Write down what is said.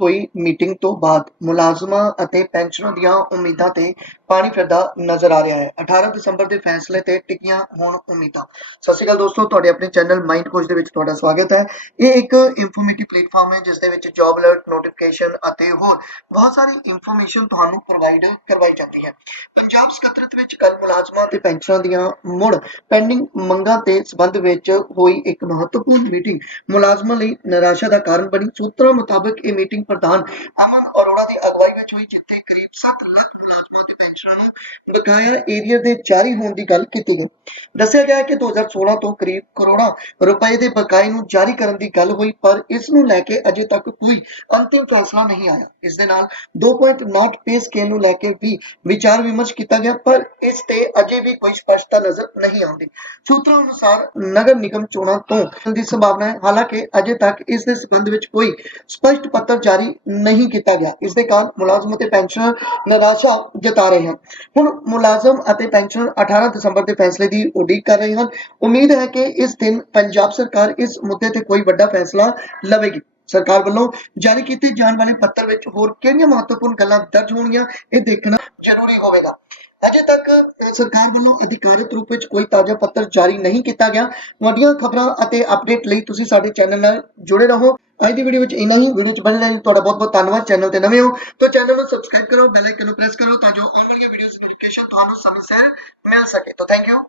ਹੋਈ ਮੀਟਿੰਗ ਤੋਂ ਬਾਅਦ ਮੁਲਾਜ਼ਮਾਂ ਅਤੇ ਪੈਨਸ਼ਨਰਾਂ ਦੀਆਂ ਉਮੀਦਾਂ ਤੇ ਪਾਣੀ ਫਿਰਦਾ ਨਜ਼ਰ ਆ ਰਿਹਾ ਹੈ। 18 ਦਸੰਬਰ ਦੇ ਫੈਸਲੇ ਤੇ ਟਿਕੀਆਂ ਹੋਣ ਉਮੀਦਾਂ। ਸਤਿ ਸ਼੍ਰੀ ਅਕਾਲ ਦੋਸਤੋ, ਤੁਹਾਡੇ ਆਪਣੇ ਚੈਨਲ ਮਾਈਂਡ ਕੋਚ ਦੇ ਵਿੱਚ ਤੁਹਾਡਾ ਸਵਾਗਤ ਹੈ। ਇਹ ਇੱਕ ਇਨਫੋਰਮੇਟਿਵ ਪਲੇਟਫਾਰਮ ਹੈ, ਜਿਸ ਦੇ ਵਿੱਚ ਜੌਬ ਅਲਰਟ ਨੋਟੀਫਿਕੇਸ਼ਨ ਅਤੇ ਹੋਰ ਬਹੁਤ ਸਾਰੀ ਇਨਫੋਰਮੇਸ਼ਨ ਤੁਹਾਨੂੰ ਪ੍ਰੋਵਾਈਡ ਕਰਵਾਈ ਜਾਂਦੀ ਹੈ। ਪੰਜਾਬ ਸਕੱਤਰਤ ਵਿੱਚ ਕੱਲ ਮੁਲਾਜ਼ਮਾਂ ਤੇ ਪੈਨਸ਼ਨਰਾਂ ਦੀਆਂ ਮੁੜ ਪੈਂਡਿੰਗ ਮੰਗਾਂ ਦੇ ਸਬੰਧ ਵਿੱਚ ਹੋਈ ਇੱਕ ਮਹੱਤਵਪੂਰਨ ਮੀਟਿੰਗ ਮੁਲਾਜ਼ਮਾਂ ਲਈ ਨਿਰਾਸ਼ਾ ਦਾ ਕਾਰਨ ਬਣੀ। ਸੂਤਰਾਂ ਮੁਤਾਬਕ ਇਹ ਮੀਟਿੰਗ ਪ੍ਰਧਾਨ ਅਮਨ ਅਰੋੜਾ ਦੀ ਅਗਵਾਈ ਵਿੱਚ ਹੋਈ, ਜਿੱਥੇ ਕਰੀਬ 7 ਲੱਖ ਮੁਲਾਜ਼ਮਾਂ ਤੇ ਪੈਨਸ਼ਨਰਾਂ ਨੂੰ ਬਕਾਇਆ ਏਰੀਆ ਦੇ ਜਾਰੀ ਹੋਣ ਦੀ ਗੱਲ ਕੀਤੀ ਗਈ। ਦੱਸਿਆ ਗਿਆ ਕਿ 2016 ਤੋਂ ਕਰੀਬ ਕਰੋੜਾਂ ਰੁਪਏ ਦੇ ਬਕਾਏ ਨੂੰ ਜਾਰੀ ਕਰਨ ਦੀ ਗੱਲ ਹੋਈ, ਪਰ ਇਸ ਨੂੰ ਲੈ ਕੇ ਅਜੇ ਤੱਕ ਕੋਈ ਅੰਤਿਮ ਫੈਸਲਾ ਨਹੀਂ ਆਇਆ। ਇਸ ਦੇ ਨਾਲ 2.9 ਪੇ ਸਕੇਲ ਨੂੰ ਲੈ ਕੇ ਵੀ ਵਿਚਾਰ ਵਿਮਰਸ਼ ਕੀਤਾ ਗਿਆ, ਪਰ ਇਸ ਤੇ ਅਜੇ ਵੀ ਕੋਈ ਸਪਸ਼ਟਤਾ ਨਜ਼ਰ ਨਹੀਂ ਆਉਂਦੀ। ਸੂਤਰਾਂ ਅਨੁਸਾਰ ਨਗਰ ਨਿਗਮ ਚੋਣਾਂ ਤੋਂ ਦੀ ਸੰਭਾਵਨਾ ਹੈ। ਹਾਲਾਂਕਿ ਅਜੇ ਤੱਕ ਇਸ ਦੇ ਸੰਬੰਧ ਵਿੱਚ ਕੋਈ ਸਪਸ਼ਟ ਪੱਤਰ ਜਾਰੀ ਨਹੀਂ ਕੀਤਾ ਗਿਆ। ਇਸ ਦੇ ਕਾਰਨ ਮੁਲਾਜ਼ਮ ਅਤੇ ਪੈਨਸ਼ਨਰ ਨਿਰਾਸ਼ਾ ਜਤਾ ਰਹੇ ਹਨ। ਹੁਣ ਮੁਲਾਜ਼ਮ ਅਤੇ ਪੈਨਸ਼ਨਰ 18 ਦਸੰਬਰ ਦੇ ਫੈਸਲੇ ਦੀ ਉਡੀਕ ਕਰ ਰਹੇ ਹਨ। ਉਮੀਦ ਹੈ ਕਿ ਇਸ ਦਿਨ ਪੰਜਾਬ ਸਰਕਾਰ ਇਸ ਮੁੱਦੇ ਤੇ ਕੋਈ ਵੱਡਾ ਫੈਸਲਾ ਲਵੇਗੀ। ਸਰਕਾਰ ਵੱਲੋਂ ਜਾਰੀ ਕੀਤੇ ਜਾਣ ਵਾਲੇ ਪੱਤਰ ਵਿੱਚ ਹੋਰ ਕਿਹੜੀਆਂ ਮਹੱਤਵਪੂਰਨ ਗੱਲਾਂ ਦਰਜ ਹੋਣਗੀਆਂ, ਇਹ ਦੇਖਣਾ ਜ਼ਰੂਰੀ ਹੋਵੇਗਾ। ਅਜੇ ਤੱਕ ਸਰਕਾਰ ਵੱਲੋਂ ਅਧਿਕਾਰਤ ਰੂਪ ਵਿੱਚ ਕੋਈ ਤਾਜ਼ਾ ਪੱਤਰ ਜਾਰੀ ਨਹੀਂ ਕੀਤਾ ਗਿਆ। ਵੱਡੀਆਂ ਖਬਰਾਂ ਅਤੇ ਅਪਡੇਟ ਲਈ ਤੁਸੀਂ ਸਾਡੇ ਚੈਨਲ ਨਾਲ ਜੁੜੇ ਰਹੋ। ਅੱਜ ਦੀ ਵੀਡੀਓ ਵਿੱਚ ਇੰਨਾ ਹੀ। ਵੀਡੀਓ ਚ ਬਣਨ ਲਈ ਤੁਹਾਡਾ ਬਹੁਤ ਬਹੁਤ ਧੰਨਵਾਦ। ਚੈਨਲ ਤੇ ਨਵੇਂ ਹੋ ਤਾਂ ਚੈਨਲ ਨੂੰ ਸਬਸਕ੍ਰਾਈਬ ਕਰੋ ਬੈਲ ਆਈਕਨ ਨੂੰ ਪ੍ਰੈਸ ਕਰੋ ਤਾਂ ਜੋ ਆਉਣ ਵਾਲੀਆਂ ਵੀਡੀਓਜ਼ ਨੋਟੀਫਿਕੇਸ਼ਨ ਤੁਹਾਨੂੰ ਸਮੇਂ ਸਿਰ ਮਿਲ ਸਕੇ। ਤਾਂ ਥੈਂਕ ਯੂ